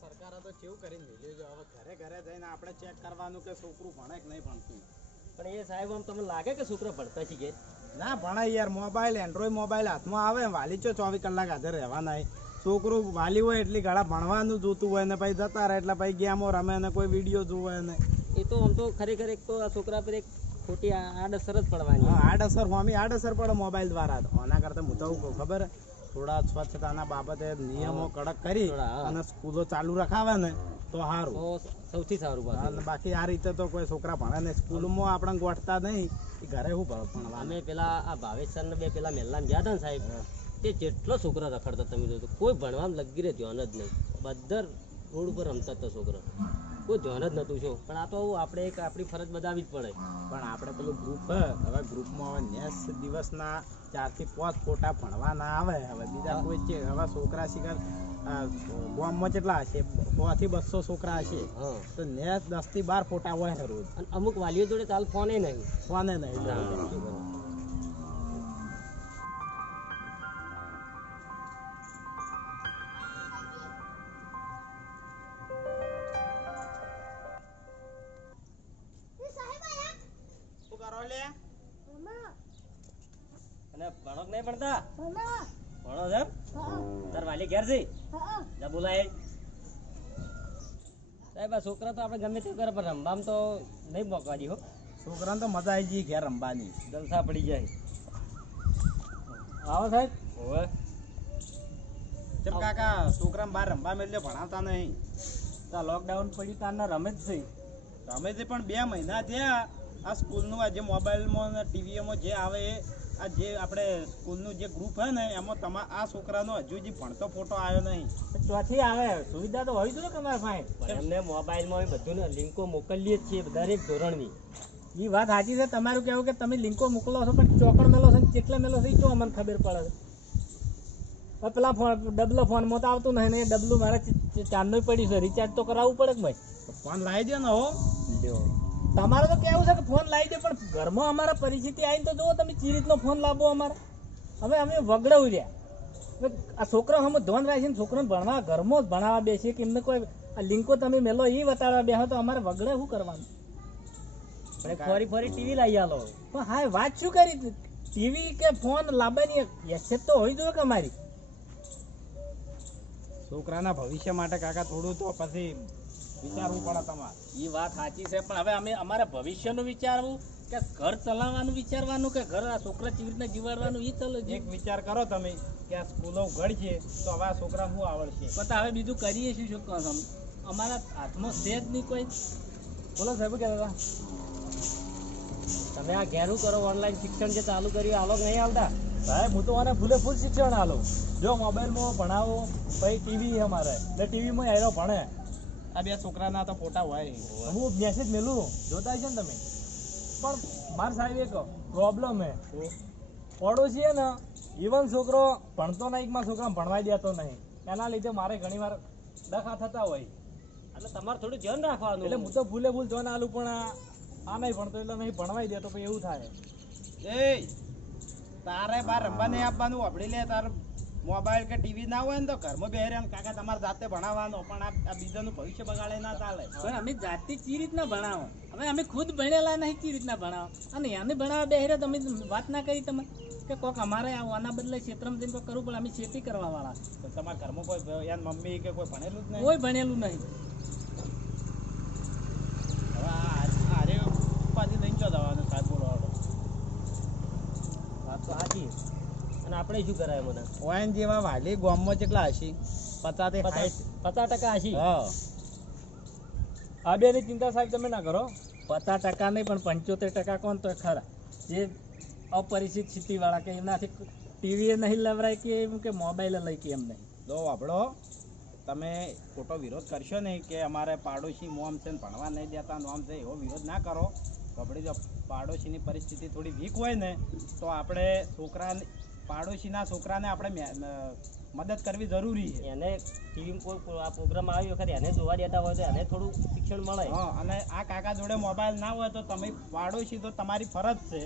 સરકારે તો કેવું કરીને મેલ્યું છે? હવે ઘરે ઘરે જઈને આપણે ચેક કરવાનું કે છોકરું ભણે કે નહીં ભણતું? પણ એ સાહેબ આમ તમને લાગે કે છોકરા ભણતા શીખે? ના ભણાય યાર મોબાઈલ એન્ડ્રોઈડ મોબાઈલ હાથમાં આવે વાલી ચો ચોવીસ કલાક હાજર રહેવાના છોકરું વાલી હોય એટલી ગાળા ભણવાનું જોતું હોય ને પછી જતા રહે એટલે પછી ગેમો રમે ને કોઈ વીડિયો જોવે ને. એ તો આમ તો ખરેખર એક તો આ છોકરા પર એક ખોટી આડઅસર જ પડવાની. આડઅસર હોમી આડઅસર પડે મોબાઈલ દ્વારા. આના કરતા હું તો ખબર? થોડા સ્વચ્છતાના બાબતે નિયમો કડક કરી અને સ્કૂલો ચાલુ રખાવે ને તો સારું સૌથી સારું બાકી આ રીતે તો કોઈ છોકરા ભણે ને સ્કૂલમાં આપણે ગોઠતા નહીં. ઘરે શું ભણવા અમે પેલા આ ભાવેશ સર બે પેલા મહેલામાં ગયા હતા ને સાહેબ. તે જેટલો છોકરા રખડતા તમે જોયું કોઈ ભણવામાં લગી રહે ધ્યાન જ નહીં. બધા રોડ ઉપર રમતા હતા છોકરા. કોઈ ધ્યાન જ નતું શું પણ આ તો આપણે એક આપણી ફરજ બજાવવી જ પડે. પણ આપણે પેલું ગ્રુપ હવે ગ્રુપમાં હવે નેસ દિવસના ચારથી પાંચ ફોટા ભણવાના આવે. હવે બીજા કોઈ છે હવે છોકરા શિકાર ગામમાં કેટલા હશે? સો થી બસો છોકરા હશે. તો નેસ દસથી બાર ફોટા હોય રોજ. અને અમુક વાલીઓ જોડે ચાલ ફોને નહીં. ફોને નહીં. ભણતા ભણો છે તાર વાલી ઘેર છે? જા બોલાય. સાહેબ આ છોકરા તો આપણે ગમે તે કરે પણ રમવામાં તો નહીં મોકવા હો. છોકરાને તો મજા આવી જઈ ઘેર રમવાની. જલસા પડી જાય. આવો સાહેબ. હોવે. ચમ કાકા છોકરાને બહાર રમવા મેલ્યો ભણાવતા નહીં. તો લોકડાઉન પડ્યું તારના રમે જ છે. રમે છે પણ બે મહિના થયા. આ સ્કૂલનું આ જે મોબાઈલમાં ટીવીમાં જે આવે એ આ જે આપણે સ્કૂલનું જે ગ્રુપ હે ને એમાં તમા આ છોકરાનો હજુ જે ભણતો ફોટો આવ્યો નહીં. ચોથી આવે સુવિધા તો હોય છે તમારે પાસે એમને મોબાઈલમાં બધું લિંકો મોકલીએ જ છીએ દરેક ધોરણની. એ વાત સાચી છે તમારું કહેવું કે તમે લિંકો મોકલો છો પણ ચોકડ મેલો છે ને કેટલા મેલો છે એ તો અમને ખબર પડે છે. પેલા ફોન ડબલો ફોનમાં તો આવતું નહીં ને ડબલું મારે ચાંદનું પડ્યું છે રિચાર્જ તો કરાવવું પડે કે ભાઈ? ફોન લાવી દે ને હો. તમારે તો કેવું છે કે ફોન લાવી દે પણ ઘરમાં અમારા પરિસ્થિતિ આવીને તો જુઓ તમે ચી રીતનો ફોન લાવો અમારે. હવે અમે વગડવું રહ્યા આ છોકરા અમે ધોન રાખીને છોકરાને ભણવા ઘરમાં જ ભણાવવા બેસીએ કે એમને કોઈ આ લિંકો તમે મેલો એ બતાડવા બેહો તો અમારે વગડે શું કરવાનું? ફરી ફરી ટીવી લાવી આલો. પણ હા વાત શું કરી? ટીવી કે ફોન લાવવાની હેસિયત તો હોવી જોઈએ કે અમારી? છોકરાના ભવિષ્ય માટે કાકા થોડું તો પછી વિચારવું પડે તમારે. એ વાત સાચી છે પણ હવે અમે અમારા ભવિષ્યનું વિચારવું કે ઘર ચલાવવાનું વિચારવાનું કે ઘર આ છોકરા કેવી રીતના જીવાડવાનું એ ચલો એક વિચાર કરો તમે કે આ સ્કૂલો ઘર છે તો હવે આ છોકરા શું આવડશે? પણ હવે બીજું કરીએ શું શું કહો તમે અમારા હાથમાં છે જ નહીં કોઈ. બોલો સાહેબ કે દાદા તમે આ ઘેરું કરો ઓનલાઈન શિક્ષણ જે ચાલુ કર્યું આલો નહીં આવતા? સાહેબ હું તો મને ફૂલે ફૂલ શિક્ષણ આલો. જો મોબાઈલમાં ભણાવો પછી ટીવી અમારે. એટલે ટીવીમાં એનો ભણે. આ બે છોકરાના તો ફોટા હોય. હું મેસેજ મેલું. જોતા છે ને તમે? પણ માર સાહેબ એક પ્રોબ્લેમ હે. પડોશી હે ને ઇવન છોકરો ભણતો નહીં માં છોકરા ભણવાઈ દેતો નહીં. એના લીધે મારે ઘણીવાર દખા ડખા થતા હોય. એટલે તમારે થોડું ધ્યાન રાખવાનું. એટલે હું તો ભૂલે ભૂલ જોન આલું પણ આ નહીં ભણતો એટલે નહીં ભણવાઈ દેતો પછી એવું થાય. એ તારે બાર રમવા નહીં આપવાનું આપડી લે તાર. મોબાઈલ કે ટીવી ના હોય ને તો ઘરમાં બેહરે ને કાકા તમારે જાતે ભણાવવાનો પણ આ બીજાનું ભવિષ્ય બગાડે ના ચાલે. પણ અમે જાતે ચી રીતના ભણાવો? હવે અમે ખુદ ભણેલા નહીં ચી રીતના ભણાવો? અને એને ભણાવવા બેહરે તમે વાત ના કરી તમે કે કોક અમારે આ આના બદલે ક્ષેત્રમાં જઈને કરવું પડે અમે ખેતી કરવા વાળા તમારા ઘરમાં કોઈ યાર મમ્મી કે કોઈ ભણેલું જ નહીં? કોઈ ભણેલું નહીં હવે આ આરે ઉપાધિ લઈને ચો જવાનું સાહેબ બોલો હાલો. વાત તો સાચી અને આપણે શું કરાય મને? ઓએનજી માં વાલી ગોમમાં કેટલા હશે પચાસ પચાસ પચાસ ટકા હશી? હા. આ બેની ચિંતા સાહેબ તમે ના કરો. પચાસ ટકા નહીં પણ પંચોતેર ટકા કોણ તો ખરા? જે અપરિચિત સ્થિતિવાળા કે એમનાથી ટીવી નહીં લવરાય કે એમ કે મોબાઈલ લઈ કે એમ નહીં. તો આપણો તમે ખોટો વિરોધ કરશો નહીં કે અમારે પાડોશી મોમ છે ને ભણવા નહીં દેતા નોમ છે એવો વિરોધ ના કરો. તો આપણે જો પાડોશીની પરિસ્થિતિ થોડી વીક હોય ને તો આપણે છોકરાને પાડોશીના છોકરાને આપણે મદદ કરવી જરૂરી છે. એને ટીવી આ પ્રોગ્રામ આવ્યો વખત એને જોવા દેતા હોય તો એને થોડું શિક્ષણ મળે. હા અને આ કાકા જોડે મોબાઈલ ના હોય તો તમે પાડોશી તો તમારી ફરજ છે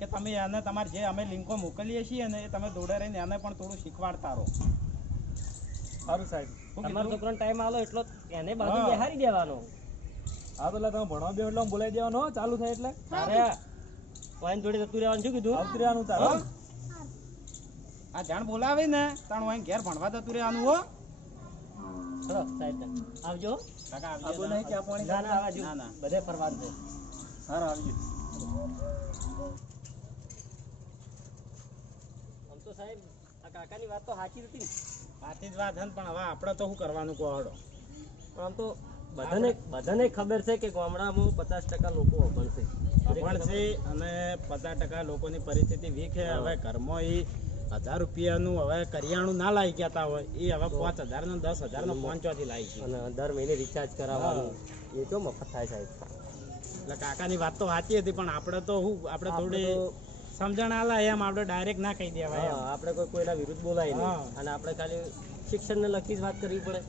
કે તમે એને તમારે જે અમે લિંકો મોકલીએ છીએ ને એ તમે જોડે રહીને એને પણ થોડું શીખવાડતા રહો. સારું સાહેબ. તમારો છોકરાનો ટાઈમ આલો એટલો એને બાજુ. બેહારી દેવાનો. હા તો એટલે તમે ભણવા બે એટલે બોલાવી દેવાનો ચાલુ થાય એટલે. અરે વાઈન જોડે જતું રહેવાનું શું કીધું? આવતું રહેવાનું તારે? આ જાણ બોલાવે ને તાણ અહીં ઘેર ભણવા જતું રહેવાનું હો. ચલો સાહેબ. આવજો. કાકા આવજો. નહીં ચા પાણી ના ના આવજો. ના, ના. બધે ફરવા દે. સારું આવજો. આમ તો સાહેબ આ કાકાની વાત તો સાચી હતી ને. સાચી જ વાત છે પણ હવે આપણે તો શું કરવાનું કહો હળો પણ આમ તો બધાને બધાને ખબર છે કે ગામડામાં પચાસ ટકા લોકો અભણ છે. અને પચાસ ટકા લોકોની પરિસ્થિતિ વીક છે. હવે ઘરમાં એ હજાર રૂપિયાનું હવે કરિયાણું ના લાવી કહેતા હોય એ હવે પાંચ હજાર ને દસ હજાર નો પંચોથી લાવી છે. અને દર મહિને રિચાર્જ કરાવવાનું. એ તો મફત થાય સાહેબ? એટલે કાકાની વાત તો સાચી હતી પણ આપણે તો શું આપણે થોડી સમજણ આલા એમ આપણે ડાયરેક્ટ ના કહી દેવાય આપણે કોઈ કોઈના વિરુદ્ધ બોલાય નહીં. અને આપણે ખાલી શિક્ષણને લગતી જ વાત કરવી પડે.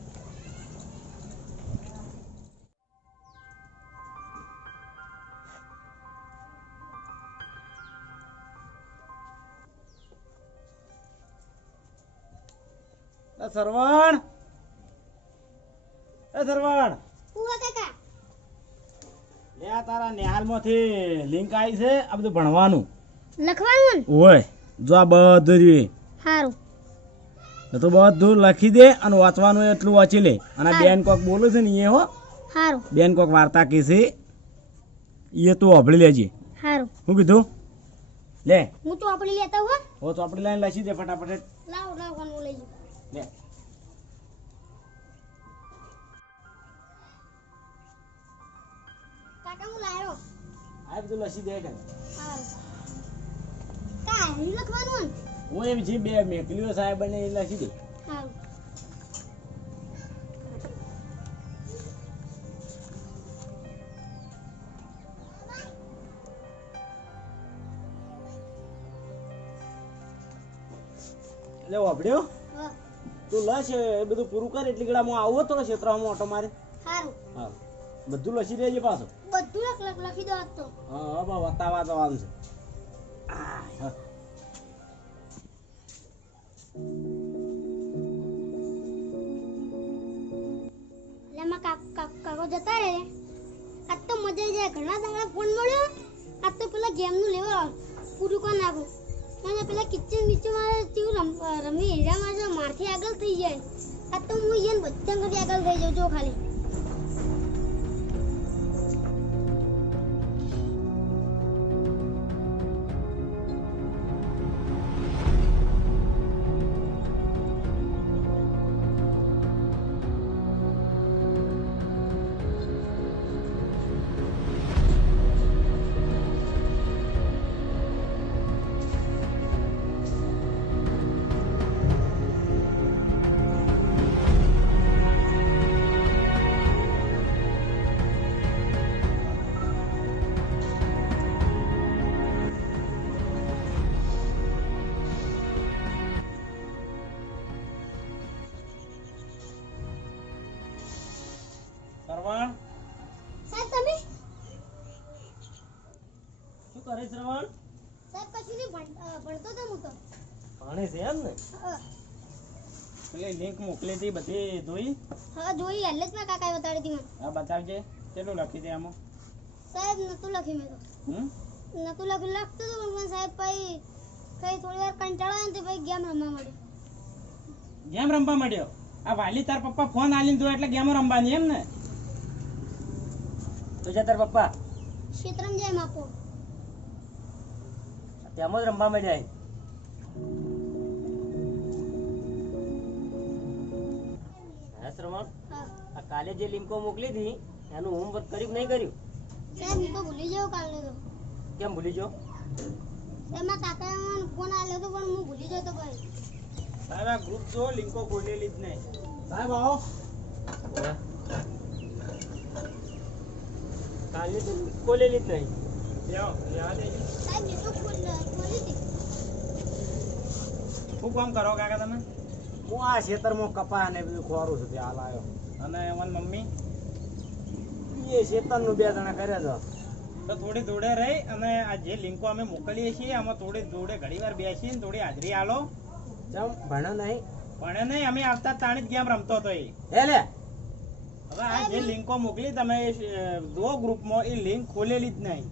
સરવણ. એ સરવણ. લે આ તારા નિહાલમાંથી લિંક આવી છે આ બધું ભણવાનું. લખવાનું? ઓય જો આ બધું રહ્યું સારું તો બધું લખી દે અને વાંચવાનું એટલું વાંચી લે. અને બેન કોક બોલું છે ને એ હો. સારું બેન કોક વાર્તા કહેશે એ તું અભળી લેજે. સારું શું કીધું? લે. હું તો આપણી લેતા હો હો તો આપણી લાઈન લખી દે ફટાફટ. લાવ લાવ હું લઈ લે. આ બધું લસી દે કે. સારું લખવાનું હું એમ જે બે મેકલીઓ સાહેબ ને એ લખી દે. એટલે વાપડ્યો તું લસ એ બધું પૂરું કર એટલી હું આવું તો ક્ષેત્રમાં ઓટો મારે. સારું હા. બધું લસી દેજે પાછું. લખ લખ દો તો. હા બા વતાવા જવાનું છે. આ, કાક- કાક- કાકો જતા રે આજ તો મજા જાય. ઘણા દાડા ફોન મળ્યો. આજ તો પેલા ગેમનું લેવા પૂરું કોણ નાખું. અને પેલા કિચન નીચે મારે કેવું રમ રમી જો મારથી આગળ થઈ જાય. આજ તો હું એને બધા આગળ થઈ જાઉં જો ખાલી. ભણે છે એમ ને? એટલે લિંક મોકલી હતી બધી જોઈ. હા જોઈ એટલે જ મેં કાકાએ બતાડી હતી મને. આ બતાવજે. કેટલું લખી દે આમાં? સાહેબ નતું લખી મેં તો. હમ? નતું લખી લખતું તો પણ સાહેબ ભાઈ કઈ થોડી વાર કંટાળો આવ્યો ને તો પછી ગેમ રમવા માંડ્યો. ગેમ રમવા માંડ્યો? આ વાલી તાર પપ્પા ફોન આલીને તો એટલે ગેમ રમવાની એમ ને? તો છે તાર પપ્પા. ક્ષેત્રમ જાય માપો તેમ જ રમવા માંડ્યા કાલે જે લિંકો મોકલી હતી એનું હોમવર્ક કર્યું નહીં કર્યું? સાહેબ હું તો ભૂલી જાઉં કાલે તો. કેમ ભૂલી જો સાહેબ મારા કાકાએ મને ફોન હતો પણ હું ભૂલી જતો ભાઈ. સાહેબ આ ગ્રુપ જો લિંકો ખોલેલી જ નહીં. સાહેબ આવો. કાલે તો ખોલેલી જ નહીં. તો શું કામ કરો કાકા તમે? હું આ ખેતરમાં કપા ને બધું ખોરું છું ત્યાં હાલ આવ્યો. અને એમન મમ્મી? એ ખેતરનું બે જણા કર્યા તો. થોડી જોડે રહી અને આ જે લિંકો અમે મોકલીએ છીએ આમાં થોડી જોડે ઘણી વાર બેસીને થોડી હાજરી આલો. જમ ભણો નહીં. ભણે નહીં અમે આવતા તાણી જ ગેમ રમતો હતો એ. એટલે હવે આ જે લિંકો મોકલી તમે દો ગ્રુપમાં એ લિંક ખોલેલી જ નહીં.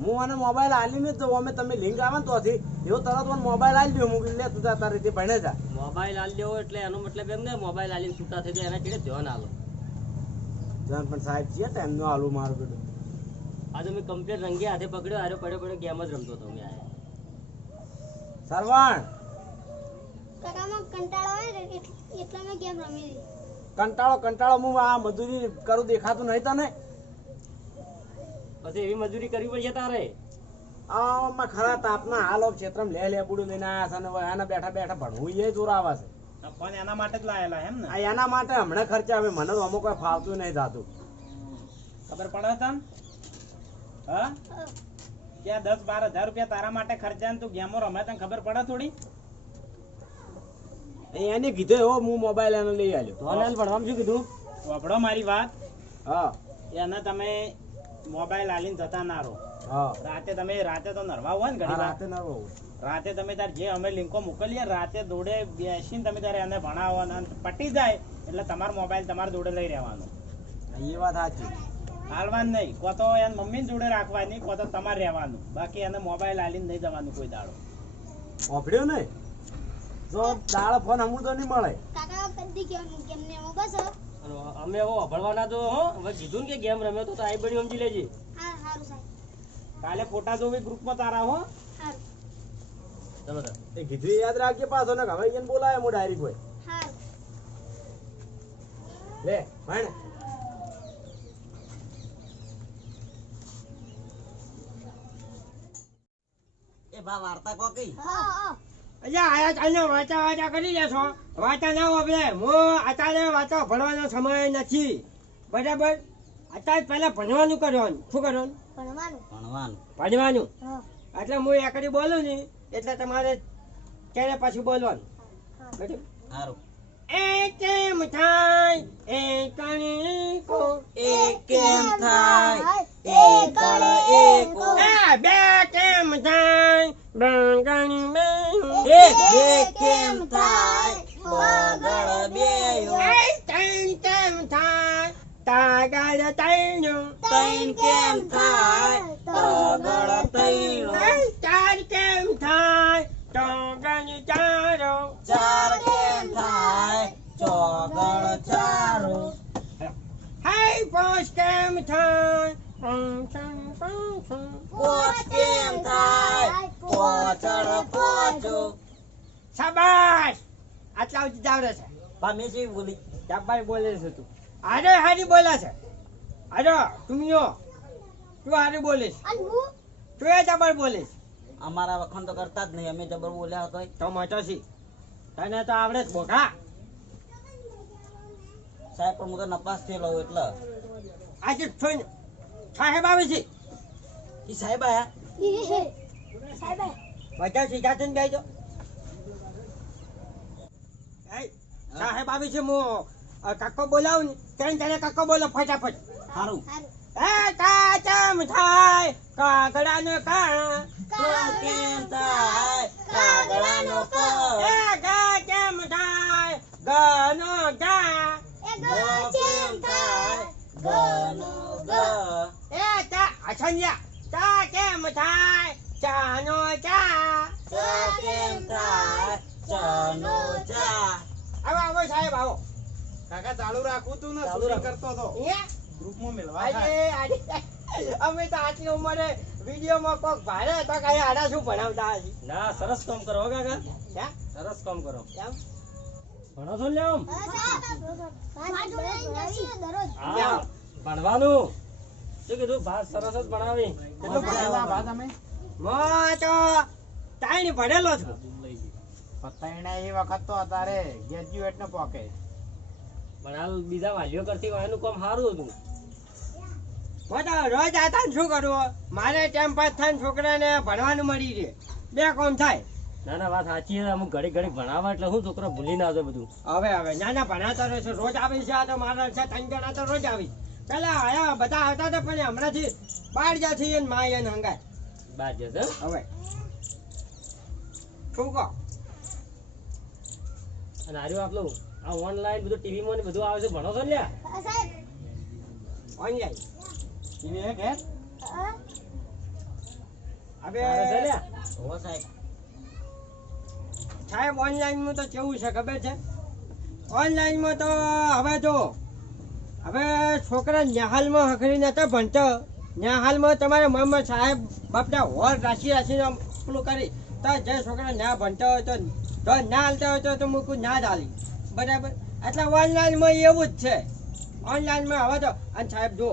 હું અને મોબાઈલ આલીને જ જવું અમે તમે લિંક આવે ને તોથી એવો તરત મને મોબાઈલ આલી દો. મૂકી લે તું જા તારી રીતે ભણે જા. મોબાઈલ આલી દેવો એટલે એનો મતલબ એમ ને મોબાઈલ આલીને છૂટા થઈ જાય એના ચીડે ધ્યાન આલો? જાન પણ સાહેબ છે ટાઈમ નો આલું મારું બેટું આજે મેં કમ્પ્લેટ રંગે હાથે પકડ્યો હારે પડ્યો પડ્યો ગેમ જ રમતો હતો મેં સરવણ! કાકામાં કંટાળો આવે એટલે મેં ગેમ રમી કંટાળો કંટાળો હું આ મજૂરી કરું દેખાતું નહીં તને? પછી એવી મજૂરી કરવી પડશે તારે? આમાં ખરા તાપના હાલો ક્ષેત્રમાં લે લે બુડું લઈને આયા છે અને હવે આના બેઠા બેઠા ભણવું એ જોરાવા છે. પણ ફોન એના માટે જ લાયેલા એમ ને? એના માટે હમણાં ખર્ચા અમે મને અમુક કોઈ ફાવતું નહીં થતું. ખબર પડે તને? હા? ત્યાં દસ બાર હજાર રૂપિયા તારા માટે ખર્ચા ને તું ગેમો રમે તને ખબર પડે થોડી? એને કીધું એવો હું મોબાઈલ એને લઈ આવ્યો ધ્યાન ભણવામાં શું કીધું? વાપડો મારી વાત. હા. એને તમે મોબાઈલ આલીને જતા ના રહો. રાતે તમે રાતે તો નરવા હોય ને ઘણી રાતે ના રહું. રાતે તમે તાર જે અમે લિંકો મોકલીએ રાતે દોડે બેસીને તમે તારે એને ભણાવો અને પટી જાય એટલે તમારો મોબાઈલ તમારા જોડે લઈ રહેવાનો. એ વાત સાચી. હાલવાનું નહીં. કો તો એને મમ્મીને જોડે રાખવાની કો તો તમારે રહેવાનું. બાકી એને મોબાઈલ આલીને નહીં જવાનું કોઈ દાડો. ઓફડ્યો ને જો દાળ ફોન હમું તો નહીં મળે. કાકા ગેમ ને બસ અમે હવે અભળવાના તો હો હવે કીધું ને કે ગેમ રમ્યો તો આઈ બની સમજી લેજે. હા સારું સાહેબ. કાલે ફોટા જોવી ગ્રુપમાં તારા હો. એ કીધું યાદ રાખજે પાછો ને હવે એને બોલાય મો ડાયરી કોઈ લે ભણ. એ બા વાર્તા કો કઈ હા હા. અલ્યા આયા ચાલને વાંચા વાંચા કરી લેશો વાંચા ના હું અત્યારે વાંચો ભણવાનો સમય નથી. બરાબર? અત્યારે પહેલા ભણવાનું કરવાનું. શું કરવાનું? ભણવાનું. ભણવાનું. ભણવાનું. એટલે હું એકડી બોલું ને એટલે તમારે ત્યારે પાછું બોલવાનું. બરાબર? સારું એકેમ કેમ થાય એ કણીકો કેમ થાય એક. એકો. બે કેમ થાય બંગણી બે. બે કેમ થાય બગડ બેયો એ ત્રણ કેમ થાય તાગડ તૈણું ત્રણ કેમ થાય તગડ તૈણું એ ચાર કેમ થાય ટોગણ ચારો ચાર કેમ થાય ચોગડ ચારો હે પાંચ કેમ થાય પાંચમ પાંચમ પોચ કેમ થાય પોચડ પોચો શાબાશ! આટલા સુધી જાવડે છે. બા બોલી જબ્બાઈ બોલે છે તું. અરે હારી બોલે છે. અરે તુમિયો તું હારી બોલીશ અને હું? તું એ જબર બોલીશ અમારા વખણ તો કરતા જ નહીં. અમે જબર બોલ્યા હતો તો મોટો છી. તને તો આવડે જ બોખા સાહેબ પણ હું તો નપાસ થયેલો એટલે. આજે થોઈ સાહેબ આવે છે એ સાહેબ આયા સાહેબ બધા સીધા થઈને બેસજો એ, સાહેબ આવે છે હું અ, કાકો બોલાવું ને તેને તેને કાકો બોલો ફટાફટ સારું એ કાચમ થાય કાગડાનો કા કેમ થાય કાગડાનો ક એ કાચમ થાય ગનો ગા એ ગો કેમ થાય ગનો ગ એ ચા કેમ થાય? ચાનો ચા. ચા કેમ થાય? ચાનો ચા. આવો આવો સાહેબ આવો. કાકા ચાલુ રાખું તું ને ચાલુ કરતો હતો અહીંયા ગ્રુપમાં મેળવા અમે તો આટલી ઉંમરે વિડીયોમાં કોક ભારે તો કઈ આડા શું ભણાવતા હશે? ના સરસ કામ કરો હો કાકા. સરસ કામ કરો. કેમ? ભણો છો હા. ભણવાનું. શું કીધું ભાત સરસ જ ભણાવી કેટલું ભણેલા બા તમે મો તો તાણી ભણેલો છું? પતાયણા એ વખત તો અત્યારે ગ્રેજ્યુએટ ને પોકે. પણ બીજા વાલીઓ કરતી એનું કામ સારું હતું. રોજ આતા ને શું કરવું મારે ટાઈમ પાસ થાય ને છોકરાને ભણવાનું મળી રહે. બે કોમ થાય. ના ના વાત સાચી છે. અમુક ઘડી ઘડી ભણાવવા એટલે શું છોકરો ભૂલી ના જાય બધું. હવે હવે ના ના ભણાતા રહેશે રોજ આવી છે આ તો મારા છે ત્રણ જણા તો રોજ આવી. પેલા આયા બધા હતા તો પણ હમણાંથી બાર છે ને માય એને હંગાય. બાર જશે હવે. શું કહો? અને આર્યો આપણું આ ઓનલાઈન બધું ટીવીમાં ને બધું આવે છે ભણો છો ને લ્યા? હા, ઓનલાઈન ટીવી હે હા. તારે લ્યા? હોવે સાહેબ. સાહેબ ઓનલાઈનમાં તો કેવું છે ખબર છે? ઓનલાઈનમાં તો હવે જો હવે છોકરા ન્યાહાલમાં હખરી નતા ભણતો. ન્યાહાલમાં તમારે મમ્મી સાહેબ બાપના હોર રાશી રાશીને પેલું કરી. તો જે છોકરા ના ભણતા હોય તો તો ના હાલતા હોય તો તો મૂકું ના જ બરાબર? એટલે ઓનલાઈનમાં એવું જ છે. ઓનલાઈનમાં હવે તો, અને સાહેબ જો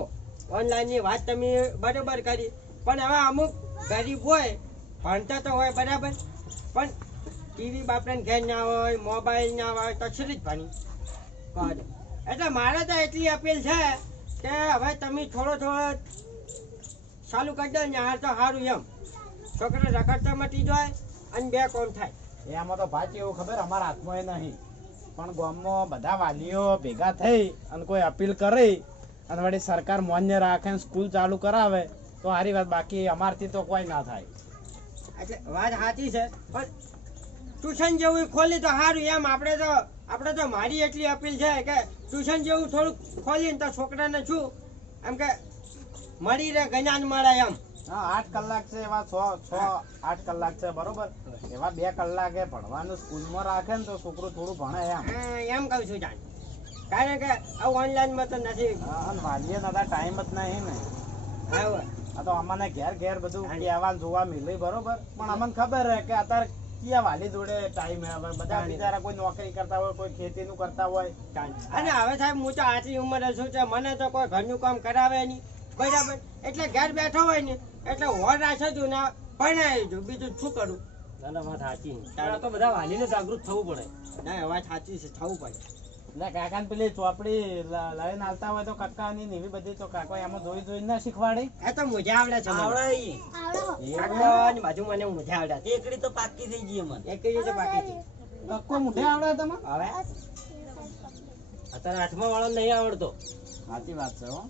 ઓનલાઈનની વાત તમે બરાબર કરી. પણ હવે અમુક ગરીબ હોય, ભણતા તો હોય, બરાબર? પણ ટીવી બાપરાને ઘેર ના હોય, મોબાઈલ ના હોય, તો શરી જ ભણી. એટલે મારે તો એટલી અપીલ છે કે હવે તમે થોડો થોડો ચાલુ કરી દો ને હાર તો સારું એમ. છોકરા રખડતા મટી જાય અને બે કોમ થાય. એમાં તો ભાઈ એવું ખબર અમારા હાથમાં એ નહીં. પણ ગામમાં બધા વાલીઓ ભેગા થઈ અને કોઈ અપીલ કરી અને વળી સરકાર માન્ય રાખે ને સ્કૂલ ચાલુ કરાવે તો સારી વાત. બાકી અમારથી તો કોઈ ના થાય. એટલે વાત સાચી છે પણ ટ્યુશન જેવું ખોલી તો સારું એમ. આપણે તો આપણે તો મારી એટલી અપીલ છે કે ટ્યુશન જેવું થોડુંક ખોલીને તો છોકરાને શું એમ કે મળી રહે જ્ઞાન મળે એમ. હા આઠ કલાક છે એવા છ છ આઠ કલાક છે બરોબર? એવા બે કલાકે ભણવાનું સ્કૂલમાં રાખે ને તો છોકરું થોડું ભણે એમ. એમ કહું છું જાણ કારણ કે આવું ઓનલાઈનમાં તો નથી. વાલીએ દાદા ટાઈમ જ નહીં ને. આ તો અમને ઘેર ઘેર બધું કહેવાનું જોવા મિલે બરોબર? પણ અમને ખબર હે કે અત્યારે ક્યાં વાલી જોડે ટાઈમ હે. હવે બધા બિચારા કોઈ નોકરી કરતા હોય કોઈ ખેતીનું કરતા હોય. અને હવે સાહેબ હું તો આટલી ઉંમરે શું છે મને તો કોઈ ઘરનું કામ કરાવે નહીં. બરાબર? એટલે ઘેર બેઠો હોય ને એટલે હોર રાખે છું ને ભણાવી છું. બીજું શું કરું? ના ના વાત સાચી તો બધા વાલીને જાગૃત થવું પડે. ના વાત સાચી છે. થવું પડે. એટલે કાકા ને પેલી ચોપડી લઈને આવતા હોય તો કાકાની ને એવી બધી તો કાકા એમાં જોઈ જોઈ ના શીખવાડે. એ તો મજા આવડે છે મને. આવડો કાકા બાજુ મને મજા આવડે એકડી તો પાકી થઈ ગઈ મને એક રીતે બાકી છે કક્કો મુઠે આવડે તમે હવે? અત્યારે આઠમા વાળો નહીં આવડતો. સાચી વાત છે હો.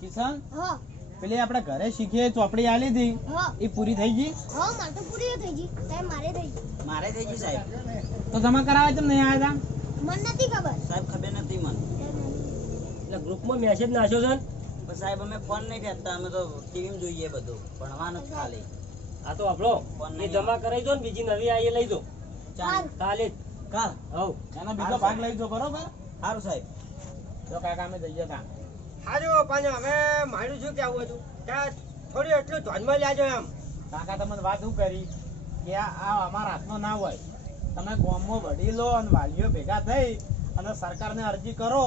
કિશન પેલી આપણે ઘરે શીખીએ ચોપડી આલી હતી એ પૂરી થઈ ગઈ? હા મારે તો પૂરી થઈ ગઈ. સાહેબ મારે થઈ ગઈ. મારે થઈ ગઈ સાહેબ. તો જમા કરાવે કેમ નહીં આવ્યા મને નથી ખબર. સાહેબ ખબર નથી મને. એટલે ગ્રુપમાં મેસેજ નાખ્યો છે ને? પણ સાહેબ અમે ફોન નહીં ફેંકતા અમે તો ટીવીમાં જોઈએ બધું. ભણવાનું જ ખાલી. આ તો આપણો ફોન એ નહીં જમા કરાવી દો ને બીજી નવી આવી લઈ દો. ચાલ કાલે કા કાલ? હવ. એનો બીજો ભાગ લઈ દો બરોબર? સારું સાહેબ. તો કાકા અમે જઈએ તા સારું પણ હવે મારું શું કહેવું હતું? કે થોડું એટલું ધ્યાનમાં લેજો એમ. કાકા તમને વાત શું કરી? કે આ આ અમારા હાથમાં ના હોય. તમે ગામમાં વડીલો અને વાલીઓ ભેગા થઈ અને સરકારને અરજી કરો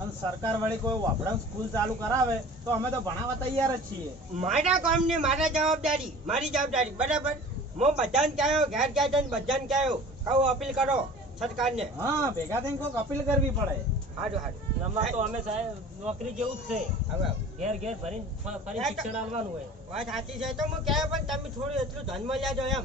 અને સરકાર વળી કોઈ વાપડા સ્કૂલ ચાલુ કરાવે તો અમે તો ભણાવવા તૈયાર જ છીએ. મારા ગામની મારા જવાબદારી મારી જવાબદારી બરાબર? હું બધાને કહ્યો ઘેર ઘેર જઈને બધાને કહ્યો કહું અપીલ કરો સરકારને. હા ભેગા થઈને કોઈક અપીલ કરવી પડે. સારું સારું નંબર તો અમે સાહેબ નોકરી જેવું જ છે. હવે ઘેર ઘેર ભરીને ફરી શિક્ષણ આવવાનું હોય. વાત સાચી છે તો હું કહે પણ તમે થોડું એટલું ધ્યાનમાં લેજો એમ.